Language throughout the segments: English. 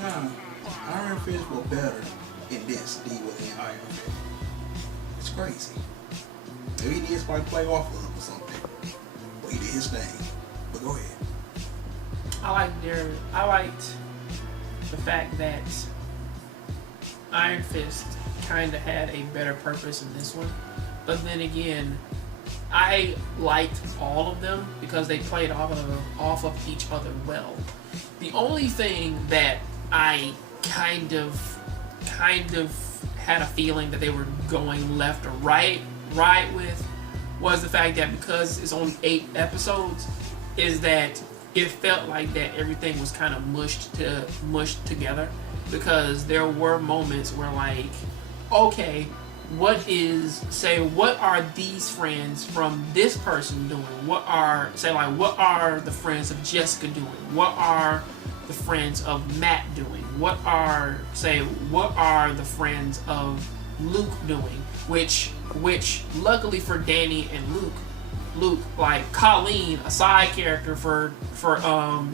John, Iron Fist was better in this than he was in Iron Fist. It's crazy. Maybe he did play off of him or something. But he did his thing. But go ahead. I liked the fact that Iron Fist kind of had a better purpose in this one. But then again, I liked all of them because they played off of each other well. The only thing that I kind of had a feeling that they were going left or right with was the fact that because it's only 8 episodes, is that it felt like that everything was kind of mushed together, because there were moments where, like, okay, what are these friends from this person doing? What are the friends of Jessica doing? What are the friends of Matt doing? What are the friends of Luke doing? Which luckily for Danny and Luke, like Colleen, a side character for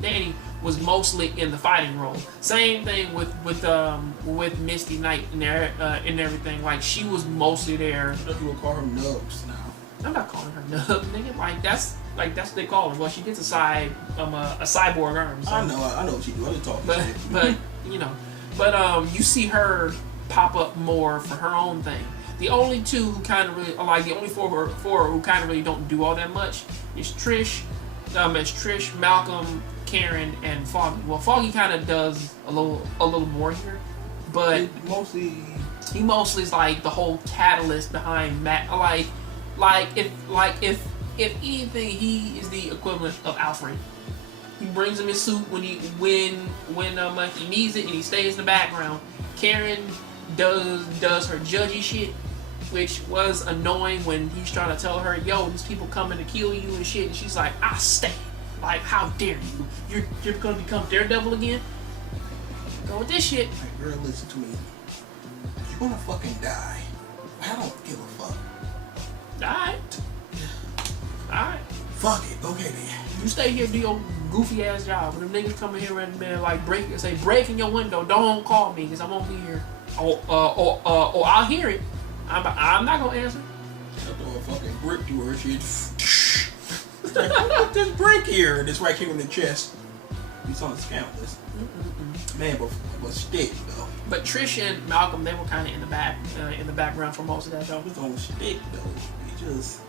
Danny, was mostly in the fighting role. Same thing with Misty Knight and everything. Like, she was mostly there. I thought you would call her Nubs now. I'm not calling her Nub, nigga. That's what they call her. Well, she gets a cyborg arm. So. I know what she do. I just talk. But you see her pop up more for her own thing. The only two who kind of really, like the only four who kind of really don't do all that much is Trish, Malcolm, Karen, and Foggy. Well, Foggy kind of does a little more here, but he mostly is like the whole catalyst behind Matt. If anything, he is the equivalent of Alfred. He brings him his suit when he needs it, and he stays in the background. Karen does her judgy shit, which was annoying when he's trying to tell her, yo, these people coming to kill you and shit, and she's like, I stay. Like, how dare you? You're gonna become Daredevil again? Go with this shit. Hey, girl, listen to me. You're gonna fucking die. I don't give a fuck. Alright. Fuck it. Okay then. You stay here, do your goofy ass job. When them niggas come in here and man, like break in your window, don't call me because I won't be here. Or I'll hear it. I'm not gonna answer. I'll throw a fucking brick through her shit. It's like, what's this brick here? And it's right here in the chest. He's on the scam list. Man, but stick though. But Trish and Malcolm, they were kind of in the background for most of that show. He's on stick though. He's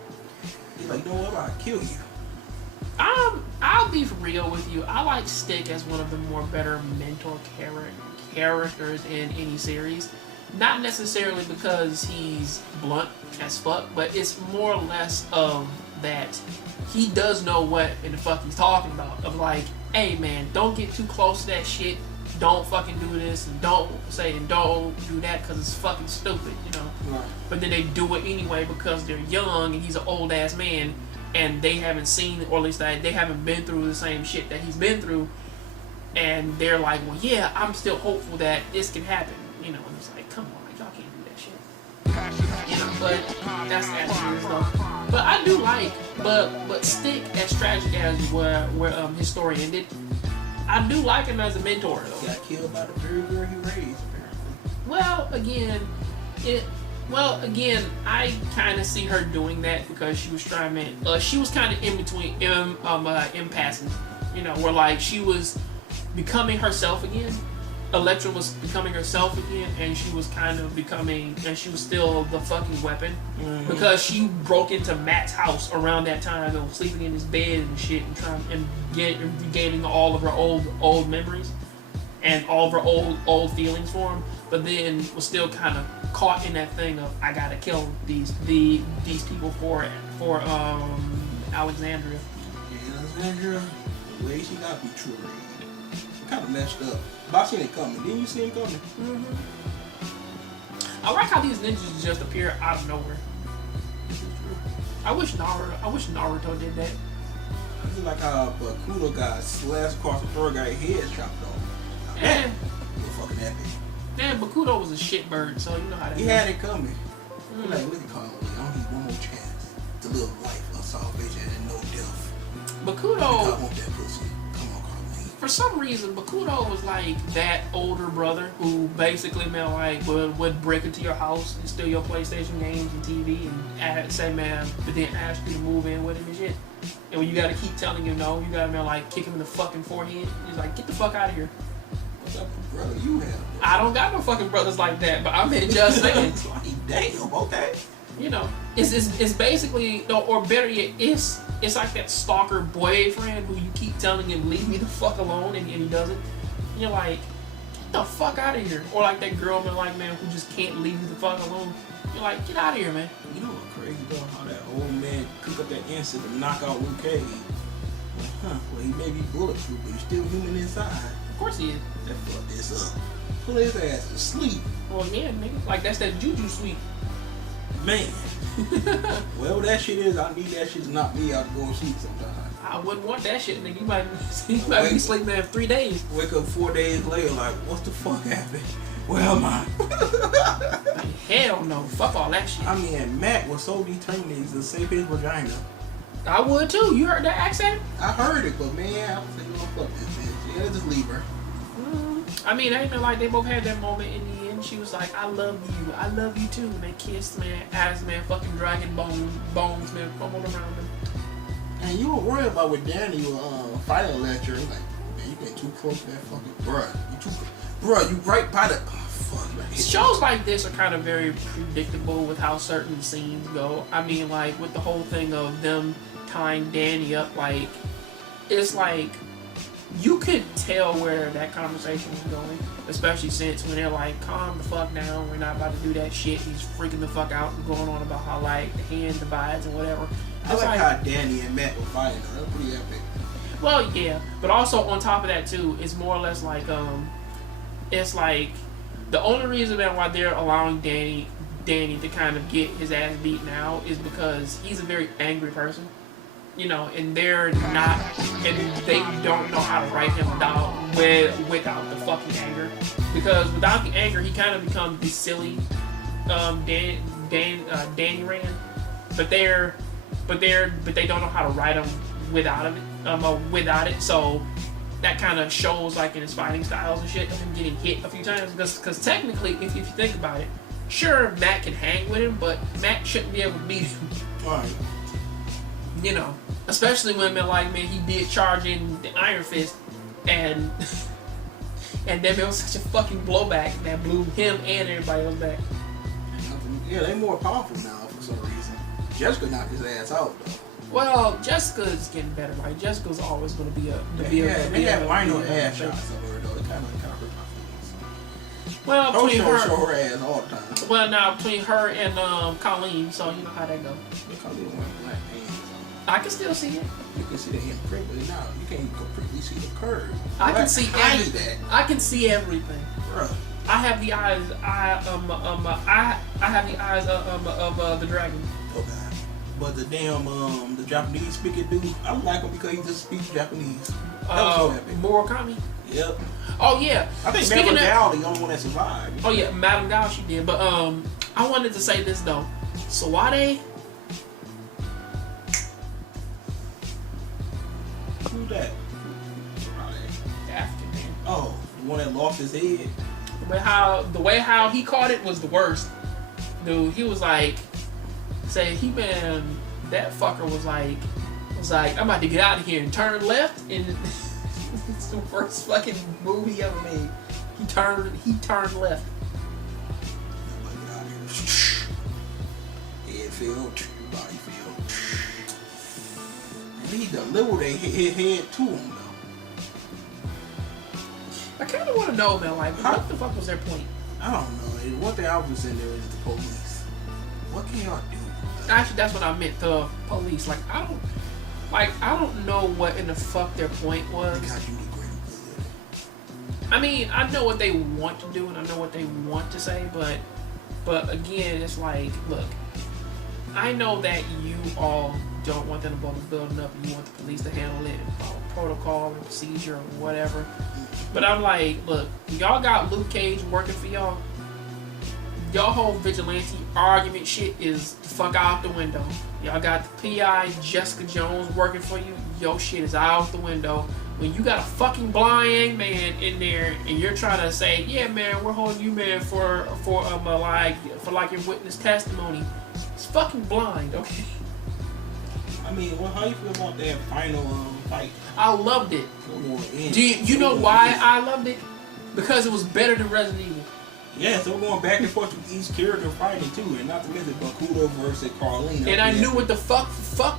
like, you know what? I'll kill you. I'll be real with you. I like Stick as one of the more better mentor characters in any series. Not necessarily because he's blunt as fuck, but it's more or less of that he does know what in the fuck he's talking about. Of like, hey man, don't get too close to that shit. Don't fucking do this, and don't do that because it's fucking stupid, you know. Right. But then they do it anyway because they're young and he's an old ass man. And they haven't seen, or at least they haven't been through the same shit that he's been through. And they're like, well, yeah, I'm still hopeful that this can happen. You know, and it's like, come on, y'all can't do that shit. You know, but that's serious though. But I do like, but Stick, as tragic as where his story ended, I do like him as a mentor though. He got killed by the very girl he raised, apparently. Well, again, I kind of see her doing that because she was trying to. She was kind of in between impasses, you know, where like she was becoming herself again. Elektra was becoming herself again, and she was kind of becoming, and she was still the fucking weapon because she broke into Matt's house around that time and was sleeping in his bed and shit, and regaining all of her old memories and all of her old feelings for him, but then was still kind of caught in that thing of I gotta kill these people for Alexandria. Yeah, Alexandria, the way she got betrayed, kind of messed up. But I seen it coming. Didn't you see it coming? I like how these ninjas just appear out of nowhere. I wish Naruto did that. This is like how Bakudo got slashed across the throat, got his head chopped off. And fucking epic. Man, Bakudo was a shitbird, so you know how that He had it coming. Like, what do you call it? I don't need one more chance to live life of salvation and no death. Bakudo. I want that pussy. Come on, Carly. for some reason, Bakudo was like that older brother who basically, man, like would break into your house and steal your PlayStation games and TV and say, man, but then ask you to move in with him and shit. And when you gotta keep telling him no, you gotta, man, like kick him in the fucking forehead. He's like, get the fuck out of here. What's up, brother? You have. I don't got no fucking brothers like that, but I'm just saying. Damn, okay. You know, it's basically, or better yet, it's like that stalker boyfriend who you keep telling him, leave me the fuck alone, and he doesn't. And you're like, get the fuck out of here. Or like that girl, man, like, man, who just can't leave you the fuck alone. You're like, get out of here, man. You know what's crazy though? How that old man cook up that instant to knock out Luke Cage. Well, he may be bulletproof, but he's still human inside. Of course he is. That fuck this up. Put his ass to sleep. Well, yeah, nigga. Like, that's that juju sweet. Man. Whatever that shit is, I need that shit to knock me out and go to sleep sometime. I wouldn't want that shit, nigga. You might be sleeping there 3 days. Wake up 4 days later like, what the fuck happened? Where am I? Like, hell no. Fuck all that shit. I mean, Matt was so determined to save his vagina. I would too. You heard that accent? I heard it, but man, I was thinking, oh, fuck this bitch. Yeah, just leave her. I mean, ain't no like they both had that moment in the end. She was like, I love you too. And they kissed, man, as man, fucking dragging bones, man, fumbling around them. And you were worried about with Danny, fighting lecture. He's like, man, you getting too close to that fucking bruh. You right by the. Oh, fuck, man. Shows like this are kind of very predictable with how certain scenes go. I mean, like with the whole thing of them tying Danny up, like it's like you could tell where that conversation was going, especially since when they're like, calm the fuck down, we're not about to do that shit. He's freaking the fuck out and going on about how like the hand divides and whatever. I like how Danny and Matt were fighting. That was pretty epic. Well, yeah, but also on top of that too, it's more or less like it's like the only reason that why they're allowing Danny to kind of get his ass beat now is because he's a very angry person, you know, and they're not, and they don't know how to write him down without the fucking anger, because without the anger he kind of becomes the silly Danny Rand, but they don't know how to write him without it, so that kind of shows like in his fighting styles and shit of him getting hit a few times, because technically if you think about it, sure, Matt can hang with him, but Matt shouldn't be able to beat him. Right. You know, especially when he did charge in the Iron Fist, and then it was such a fucking blowback that blew him and everybody else back. Yeah, they're more powerful now for some reason. Jessica knocked his ass out though. Well, Jessica's getting better, right? Jessica's always going to be a they had minor ass shots of her though. It kind of hurt my feelings. Well, between her, show her ass all the time. Well, now between her and Colleen, so you know how that go. Colleen wearing black pants. I can still see it. You can see the imprint, but now you can't completely see the curve. I can see everything. I can see everything. Bruh. I have the eyes. I have the eyes of the dragon. Okay. But the damn the Japanese speaking dude, I like him because he just speaks Japanese. That was so epic. Murakami. Yep. Oh yeah. I think Madame Gao the only one that survived. Oh yeah, Madame Gao she did. But I wanted to say this though. Sawade. Who's that? The African man. Oh, the one that lost his head. The way how he caught it was the worst. Dude, he was like, that fucker was like, I'm about to get out of here and turn left, and it's the worst fucking move he ever made. He turned left. Head filled, body filled. And he delivered a head to him though. I kind of want to know, man, like, what the fuck was their point? I don't know. One thing I was in there is the police. What can y'all do? Actually, that's what I meant, the police. I don't know what in the fuck their point was. Because you need greater good. I mean, I know what they want to do and I know what they want to say, but again, it's like, look, I know that you all don't want them to blow the building up and you want the police to handle it and follow protocol and procedure or whatever. But I'm like, look, y'all got Luke Cage working for y'all. Y'all whole vigilante argument shit is the fuck out the window. Y'all got the PI Jessica Jones working for you. Your shit is out the window. when you got a fucking blind man in there and you're trying to say, yeah, man, we're holding you, man, for your witness testimony. It's fucking blind, okay? I mean, well, how you feel about that final fight? I loved it. Do you know why I loved it? Because it was better than Resident Evil. Yeah, so we're going back and forth with each character fighting too, and not to mention Bakudo versus Carlina. And I knew what the fuck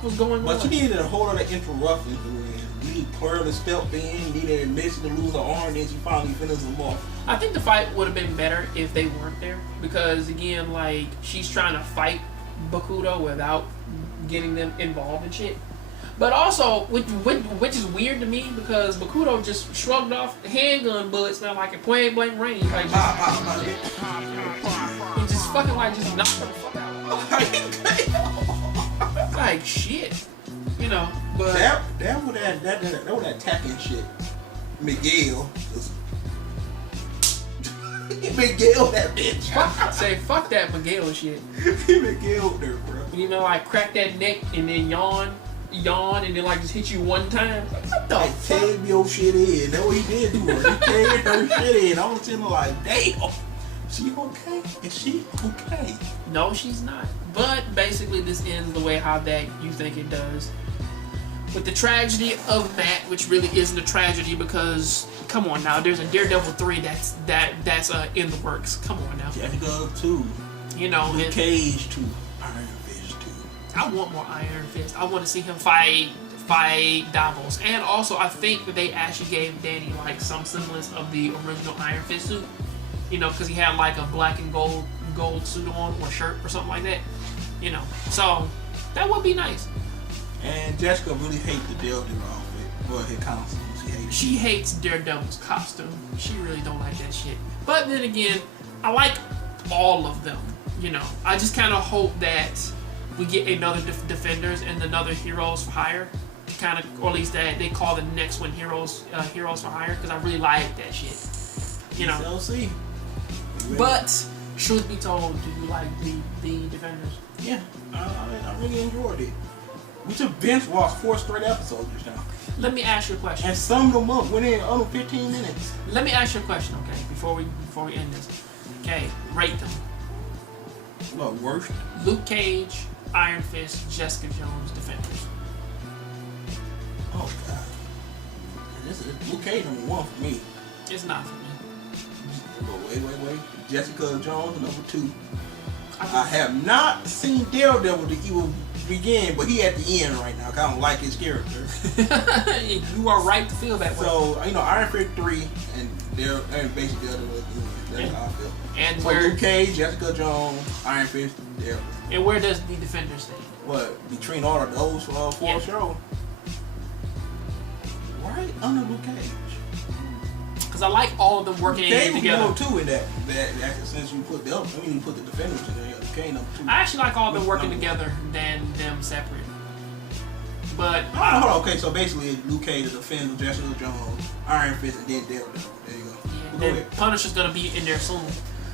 was going on. But you needed a whole other interruption to win. You need Pearl to step in, you needed admission to lose her arm, and then she finally finishes them off. I think the fight would have been better if they weren't there. Because again, like, she's trying to fight Bakudo without getting them involved in shit. But also, which is weird to me, because Bakudo just shrugged off the handgun bullets now, like, at point blank range. Like, he just fucking, like, just knocked her the fuck out. Like, shit. You know, but... That was that attacking shit. Miguel. Miguel that bitch. Fuck that Miguel shit. Miguel there, bro. You know, like, crack that neck and then yawn, and then, like, just hit you one time. What the fuck? Cave your shit in. That's what he did to her. He caved her shit in. I was sitting there like, damn. She okay? Is she okay? No, she's not. But basically, this ends the way how that you think it does. With the tragedy of that, which really isn't a tragedy because, come on now, there's a Daredevil 3 that's in the works. Come on now. Jessica 2. You know, Luke Cage 2. Iron Fist 2. I want more Iron Fist. I want to see him fight Davos. And also, I think that they actually gave Danny, like, some semblance of the original Iron Fist suit. You know, because he had, like, a black and gold suit on, or shirt, or something like that. You know, so that would be nice. And Jessica really hates the Daredevil outfit. Well, her costume. She hates Daredevil's costume. She really don't like that shit. But then again, I like all of them. You know, I just kind of hope that we get another Defenders and another Heroes for Hire. Kind of, or at least that they call the next one Heroes for Hire, because I really like that shit. You know. DLC. But truth be told, do you like the Defenders? Yeah, I really enjoyed it. We just binge watched 4 straight episodes just now. Let me ask you a question. And summed them up within under 15 minutes. Let me ask you a question, okay? Before we end this, okay? Rate them. What, worst? Luke Cage, Iron Fist, Jessica Jones, Defenders. Oh God, this is Luke Cage #1 for me. It's not for me. Wait. Jessica Jones #2. I have not seen Daredevil to even begin, but he at the end right now. I don't like his character. You are right to feel that way. So Iron Fist 3, and basically the other way. That's how I feel. And so Luke Cage, Jessica Jones, Iron Fist, Daredevil. And where does the Defender stand? What, between all of those 4 shows? Right under Luke Cage. Because I like all of them working together. Too in that since you put you put the Defenders in there. Okay, #2. I actually like all of them working together than them separate. But hold on. Okay, so basically Luke Cage, the Defender, Jessica Jones, Iron Fist, and then Daredevil. There you go. Yeah, then Punisher's gonna be in there soon.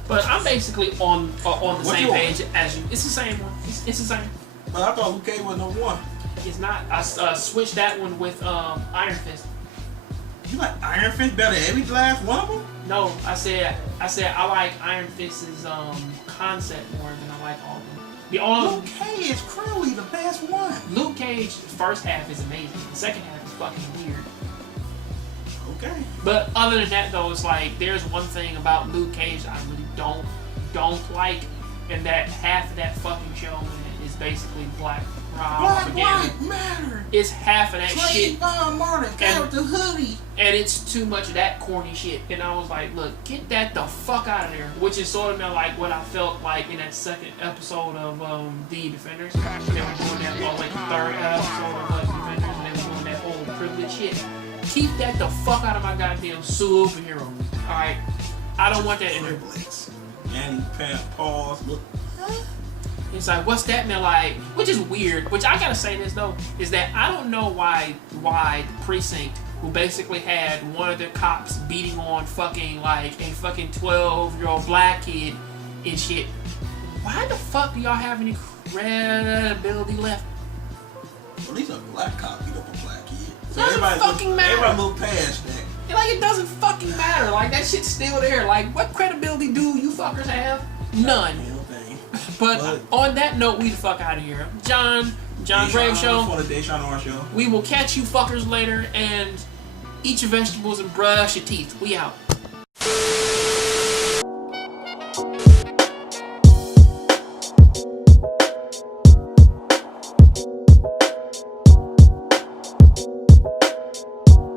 But I'm basically on the same page as you. It's the same one. It's the same. But I thought Luke Cage was #1. It's not. I switched that one with Iron Fist. You like Iron Fist better than every last one of them? No, I said I like Iron Fist's concept more than I like all of them. Luke Cage is clearly the best one. Luke Cage first half is amazing. The second half is fucking weird. Okay. But other than that though, it's like there's one thing about Luke Cage I really don't like, and that half of that fucking show is basically Black Matter. It's half of that shit. And the hoodie. And it's too much of that corny shit. And I was like, look, get that the fuck out of there. Which is sort of like what I felt like in that second episode of The Defenders. They were doing that, like the third episode of Defenders, and they were doing that whole privilege shit. Keep that the fuck out of my goddamn superhero. Alright? I don't want that in there. And he paused, look. It's like, what's that man like? Which is weird. Which I gotta say this though, is that I don't know why the precinct, who basically had one of their cops beating on fucking like a fucking 12-year-old black kid and shit. Why the fuck do y'all have any credibility left? At least a black cop beat up a black kid. So Doesn't fucking matter. Everybody moved past that. Like, it doesn't fucking matter. Like, that shit's still there. Like, what credibility do you fuckers have? None. But on that note, we the fuck out of here. John Grave Show. For the Dayshawnrshow. We will catch you fuckers later, and eat your vegetables and brush your teeth. We out.